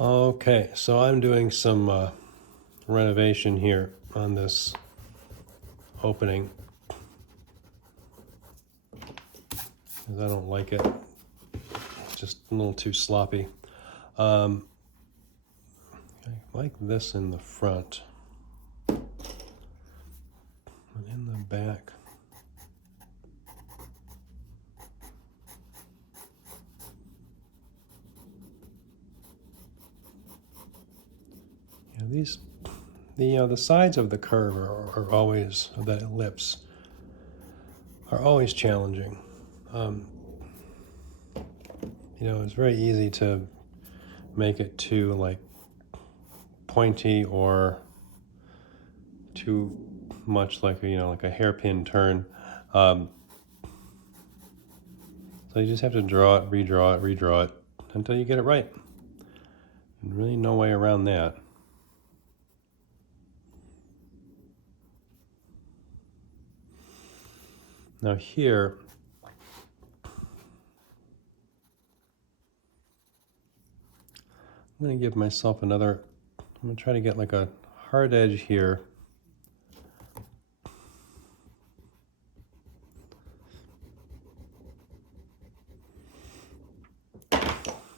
Okay, so I'm doing some renovation here on this opening because I don't like it. It's just a little too sloppy. I like this in the front, but in the back, yeah, the sides of the curve are always, of that ellipse, are always challenging. It's very easy to make it too like pointy or too much like like a hairpin turn. So you just have to draw it, redraw it until you get it right. And really no way around that. Now here, I'm going to give myself I'm going to try to get like a hard edge here.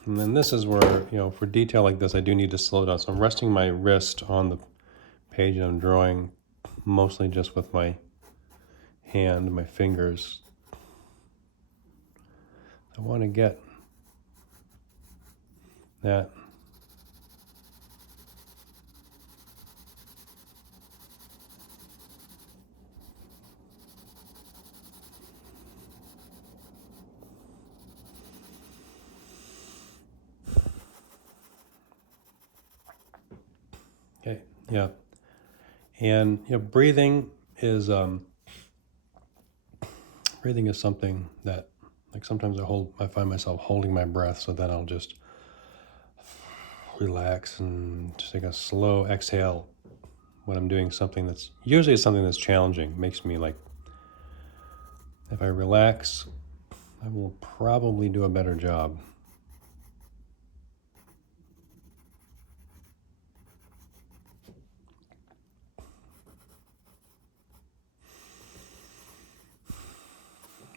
And then this is where, for detail like this, I do need to slow down. So I'm resting my wrist on the page and I'm drawing mostly just with my hand, my fingers. I want to get that. Okay, yeah. And breathing is something that, like, sometimes I find myself holding my breath, so then I'll just relax and just take a slow exhale when I'm doing something that's challenging. It makes me like, if I relax, I will probably do a better job.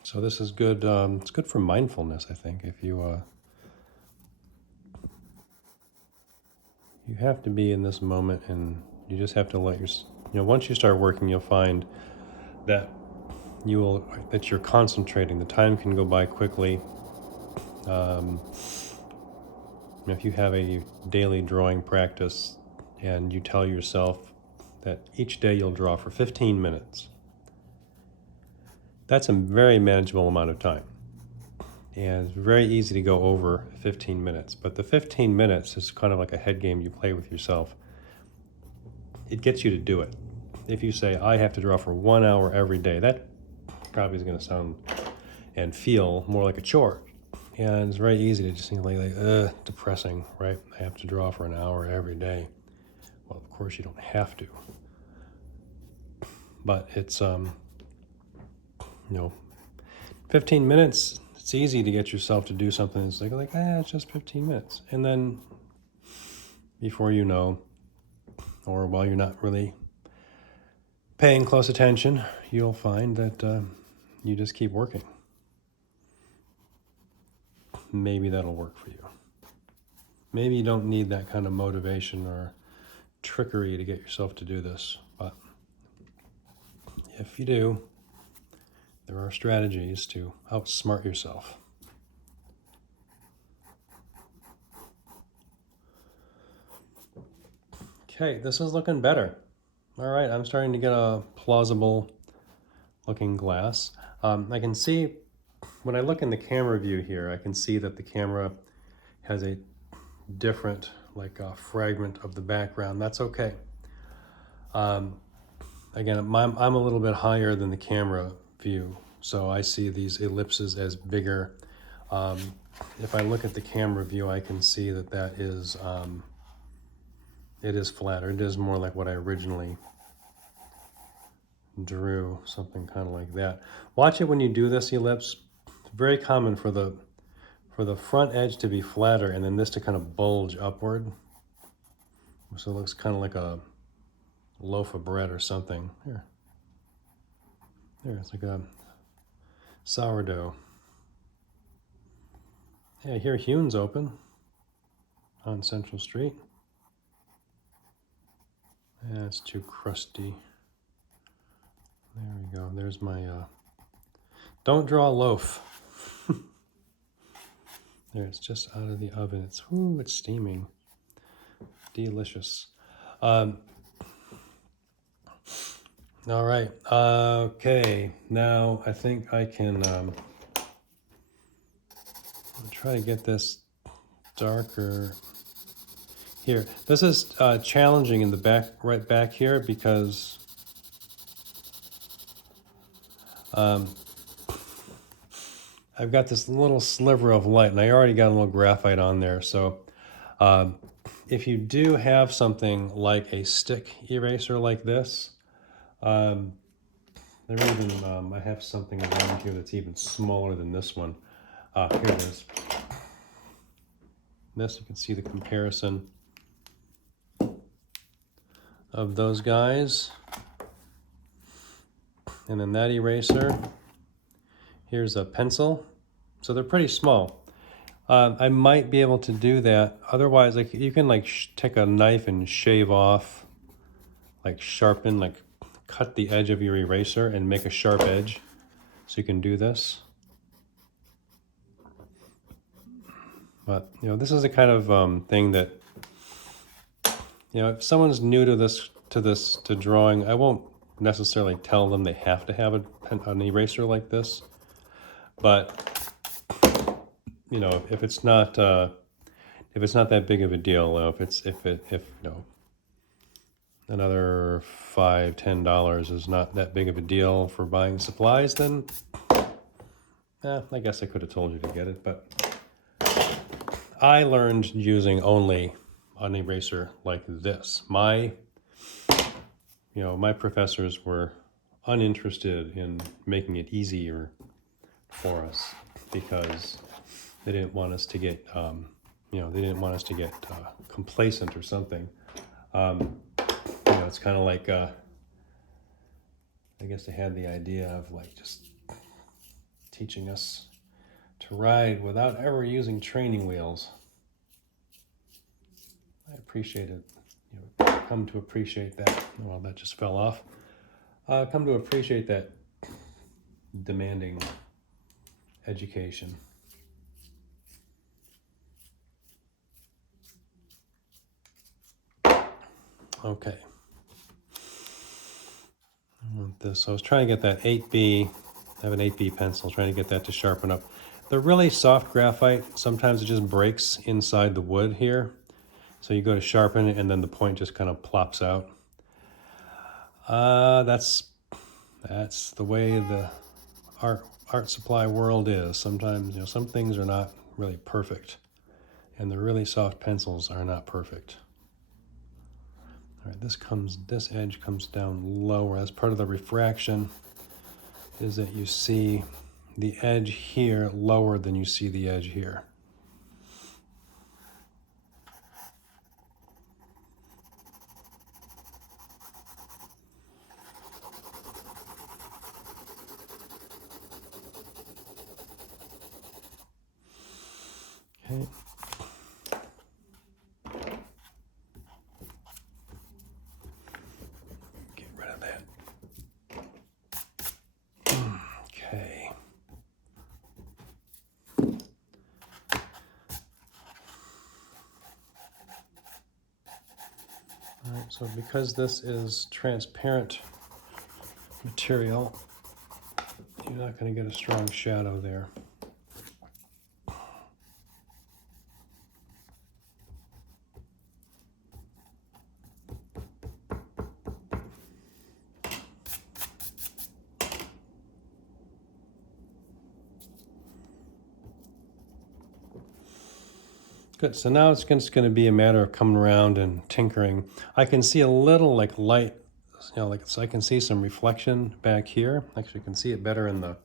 So this is good. It's good for mindfulness, I think. If you have to be in this moment, and you just have to let once you start working, you'll find that you're concentrating. The time can go by quickly. If you have a daily drawing practice and you tell yourself that each day you'll draw for 15 minutes, that's a very manageable amount of time. And it's very easy to go over 15 minutes. But the 15 minutes is kind of like a head game you play with yourself. It gets you to do it. If you say, I have to draw for 1 hour every day, that probably is going to sound and feel more like a chore. And it's very easy to just think like depressing, right? I have to draw for an hour every day. Well, of course you don't have to. But it's 15 minutes, it's easy to get yourself to do something. It's like it's just 15 minutes. And then before you know, or while you're not really paying close attention, you'll find that you just keep working. Maybe that'll work for you. Maybe you don't need that kind of motivation or trickery to get yourself to do this, but if you do, there are strategies to outsmart yourself. Okay, this is looking better. All right, I'm starting to get a plausible looking glass. I can see, when I look in the camera view here, I can see that the camera has a different, like a fragment of the background. That's okay. Again, I'm a little bit higher than the camera view, so I see these ellipses as bigger. If I look at the camera view, I can see that is it is flatter. It is more like what I originally drew, something kind of like that. Watch it when you do this ellipse. It's very common for the for the front edge to be flatter and then this to kind of bulge upward. So it looks kind of like a loaf of bread or something. Here. There, it's like a sourdough. Yeah, here Hune's open on Central Street. Yeah, it's too crusty. There we go. There's my, don't draw a loaf. There, it's just out of the oven. It's steaming. Delicious. All right. Okay. Now I think I can try to get this darker here. This is challenging in the back, right back here, because I've got this little sliver of light, and I already got a little graphite on there. So if you do have something like a stick eraser like this, I have something around here that's even smaller than this one. Here it is. This, you can see the comparison of those guys. And then that eraser. Here's a pencil. So they're pretty small. I might be able to do that. Otherwise, like you can like take a knife and shave off, like sharpen, like cut the edge of your eraser and make a sharp edge. So you can do this. But you know, this is the kind of thing that, you know, if someone's new to drawing, I won't necessarily tell them they have to have an eraser like this. But you know, if it's not that big of a deal, if you know, another $5-10 is not that big of a deal for buying supplies, then I guess I could have told you to get it. But I learned using only an eraser like this. My professors were uninterested in making it easier for us because they didn't want us to get, complacent or something. It's kind of like, I guess they had the idea of like just teaching us to ride without ever using training wheels. I appreciate it. Come to appreciate that. Well, that just fell off. Come to appreciate that demanding education. Okay. I want this. So I was trying to get that 8B. I have an 8B pencil, trying to get that to sharpen up. The really soft graphite, sometimes it just breaks inside the wood here. So you go to sharpen it and then the point just kind of plops out. That's the way the art supply world is. Sometimes, some things are not really perfect, and the really soft pencils are not perfect. All right, this edge comes down lower. As part of the refraction is that you see the edge here lower than you see the edge here. Okay. Get rid of that. Okay. All right, so because this is transparent material, you're not going to get a strong shadow there. Good, so now it's just going to be a matter of coming around and tinkering. I can see a little like light, so I can see some reflection back here. Actually, I can see it better in the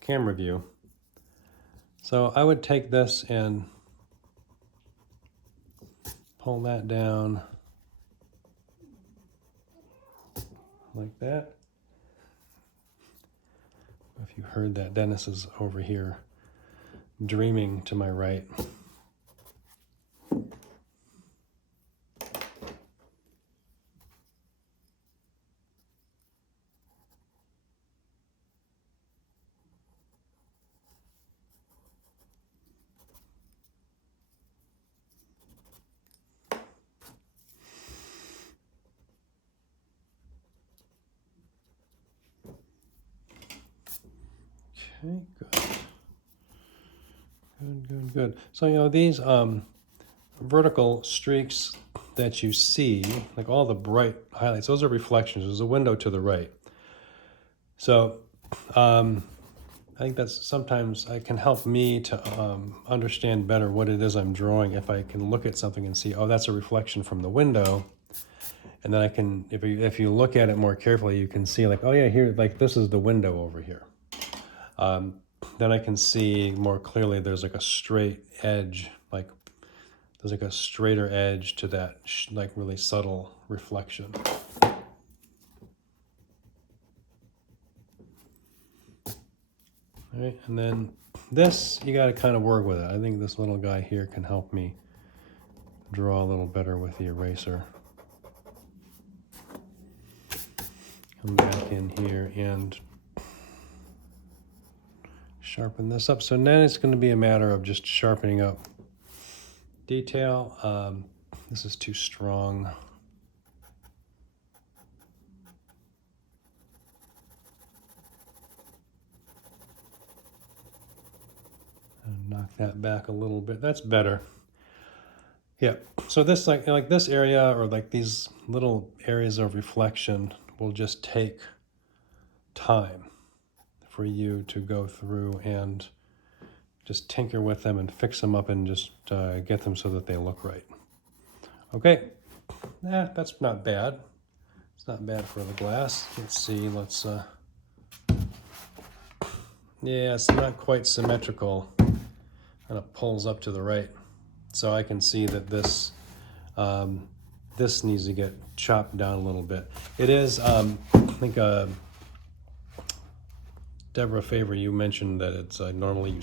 camera view. So I would take this and pull that down like that. If you heard that, Dennis is over here dreaming to my right. Okay, good. Good. So, you know, these vertical streaks that you see, like all the bright highlights, those are reflections. There's a window to the right. So, I think that's sometimes it can help me to understand better what it is I'm drawing if I can look at something and see, oh, that's a reflection from the window. And then I can, if you look at it more carefully, you can see like, oh yeah, here, like this is the window over here. Then I can see more clearly there's like a straight edge, like there's like a straighter edge to that like really subtle reflection. All right, and then this, you got to kind of work with it. I think this little guy here can help me draw a little better with the eraser. Come back in here and sharpen this up. So now it's going to be a matter of just sharpening up detail. This is too strong. Knock that back a little bit. That's better. Yeah. So this like this area or like these little areas of reflection will just take time for you to go through and just tinker with them and fix them up and just get them so that they look right. Okay. That's not bad. It's not bad for the glass. Let's see. Yeah, it's not quite symmetrical. Kind of pulls up to the right. So I can see that this this needs to get chopped down a little bit. It is, I think, Deborah Favor, you mentioned that it's normally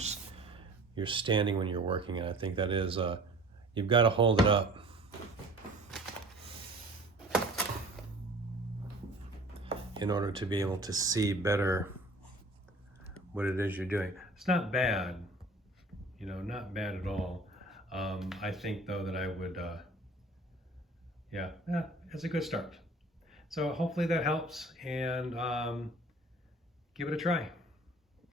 you're standing when you're working, and I think that is, you've got to hold it up. In order to be able to see better what it is you're doing. It's not bad, you know, not bad at all. I think though that I would, yeah, it's a good start. So hopefully that helps, and give it a try.